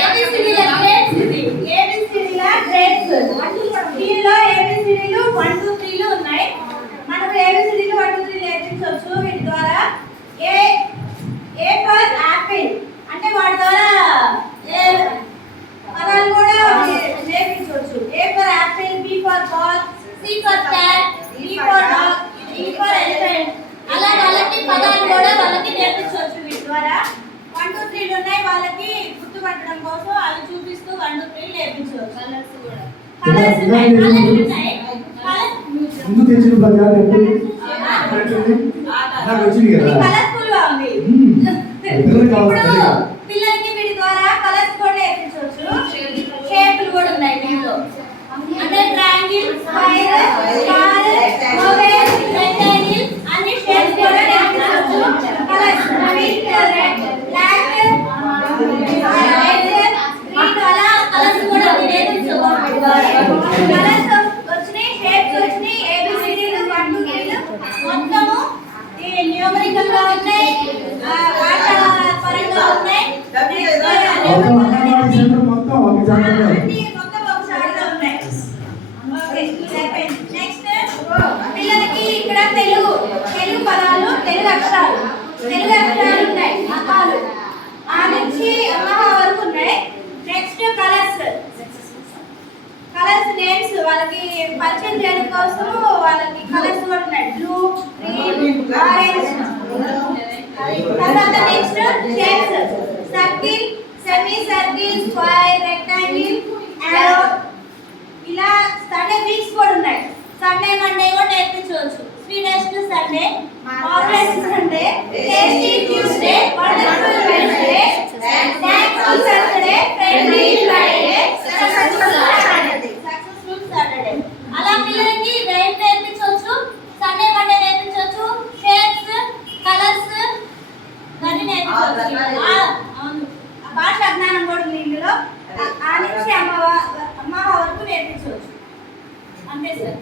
ఏబిసిడిల grades ఇది. ఏబిసిడిల grades. దీనిలో ఏబిసిడిలు 1 2 3లు ఉన్నాయి. మనం ఏబిసిడిలు 1 2 3 నేర్పించవచ్చు వీటి ద్వారా. ఏ ఫర్ యాపిల్ అంటే వాటి ద్వారా పదాలు కూడా నేర్పించవచ్చు. A for apple, B for ball, C for cat, D for dog, E for elephant. అలా వాళ్ళకి పదాలు కూడా వాళ్ళకి నేర్పించవచ్చు వీటి ద్వారా. 1 2 3లు ఉన్నాయి వాళ్ళకి గుర్తుపట్టడం కోసం అవి చూపిస్తూ 1 2 3 నేర్పించవచ్చు. కలర్స్ కూడా కలర్స్ ఉన్నాయి. ముందు తెచ్చిన ప్రకారం నాకు వచ్చింది కదా కలర్ఫుల్ గా ఉంది. పిల్లలకి వీటి ద్వారా కలర్స్ కూడా నేర్పించవచ్చు. షేపులు కూడా ఉన్నాయి దీంట్లో. అంటే triangle, square, star, oval, rectangle అన్ని షేప్స్ కూడా నేర్పించవచ్చు. కలర్స్ రెడ్, బ్లాక్, గ్రీన్ అలా కలర్స్ కూడా నేర్పించవచ్చు. కలర్స్ వచ్చినాయి, షేప్స్ వచ్చినాయి. ఏబిసిడీలు 1 2 3లు మొత్తము న్యూమరికల్ గా ఉన్నాయి, భాష పరంగా ఉన్నాయి. నెక్స్ట్ పిల్లలకి ఇక్కడ తెలుగు పదాలు, తెలుగు అక్షరాలు ఉన్నాయి. అకాలు ఆ నుంచి అమ్మహ వరకు ఉన్నాయి. నెక్స్ట్ కలర్స్ నేమ్స్ వాళ్ళకి పరిచయం చేయడం కోసం వాళ్ళకి కలర్స్ కూడా ఉన్నాయి. Blue, green, orange. తర్వాత next shapes circle, semi circle, square, rectangle, arrow. ఇలా సండే వీక్స్ కూడా ఉన్నాయి. సండే మండే కూడా నేర్పించవచ్చు. Sweetest Sunday, marvellous Sunday, tasty Tuesday, wonderful Wednesday, thankful Saturday, friendly Friday, successful Saturday. అలా పిల్లలకి రైట్ నేర్పించవచ్చు. సండే మండే నేర్పించవచ్చు. షేప్స్, కలర్స్ అన్ని నేర్పించవచ్చు. అవును, భాషా జ్ఞానం కూడా ఉంది ఇందులో. ఆ నుంచి అమ్మ వరకు నేర్పించవచ్చు. అంతే సార్.